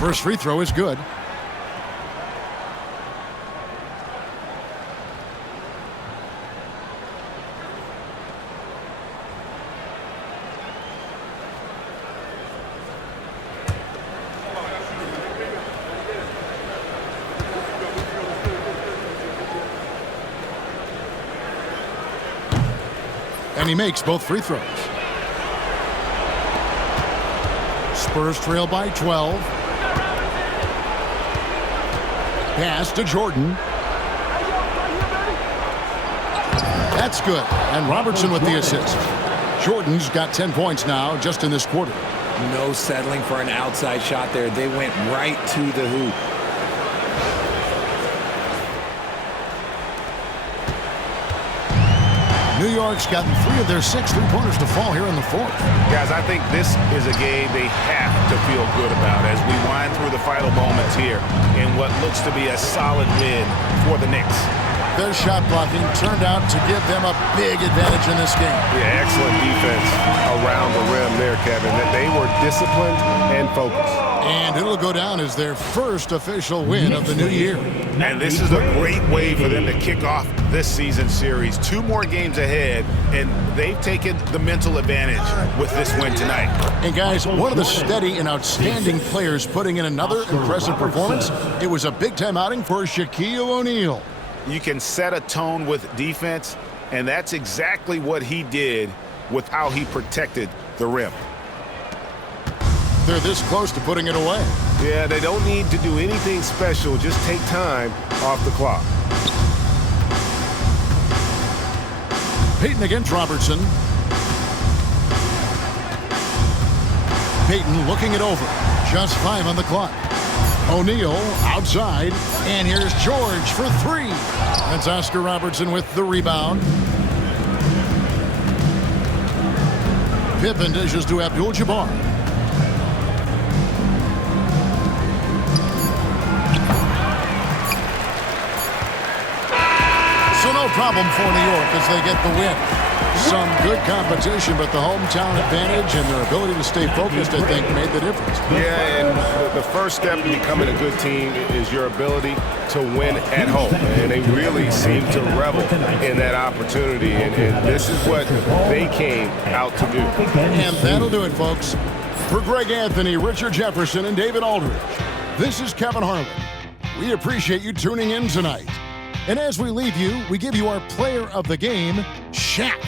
First free throw is good. And he makes both free throws. Spurs trail by 12. Pass to Jordan. That's good. And Robertson with the assist. Jordan's got 10 points now just in this quarter. No settling for an outside shot there. They went right to the hoop. New York's gotten 3 of their 6 three-pointers to fall here in the fourth. Guys, I think this is a game they have to feel good about as we wind through the final moments here in what looks to be a solid win for the Knicks. Their shot blocking turned out to give them a big advantage in this game. Yeah, excellent defense around the rim there, Kevin. They were disciplined and focused. And it'll go down as their first official win of the new year. And this is a great way for them to kick off this season series. 2 more games ahead, and they've taken the mental advantage with this win tonight. And guys, one of the steady and outstanding players putting in another impressive performance, it was a big-time outing for Shaquille O'Neal. You can set a tone with defense, and that's exactly what he did with how he protected the rim. They're this close to putting it away. Yeah, they don't need to do anything special. Just take time off the clock. Payton against Robertson. Payton looking it over. Just 5 on the clock. O'Neal outside. And here's George for 3. That's Oscar Robertson with the rebound. Pippen dishes to Abdul-Jabbar. So no problem for New York as they get the win. Some good competition, but the hometown advantage and their ability to stay focused, I think, made the difference. Yeah, and the first step in becoming a good team is your ability to win at home. And they really seem to revel in that opportunity. And this is what they came out to do. And that'll do it, folks. For Greg Anthony, Richard Jefferson, and David Aldridge, this is Kevin Harlan. We appreciate you tuning in tonight. And as we leave you, we give you our player of the game, Shaq.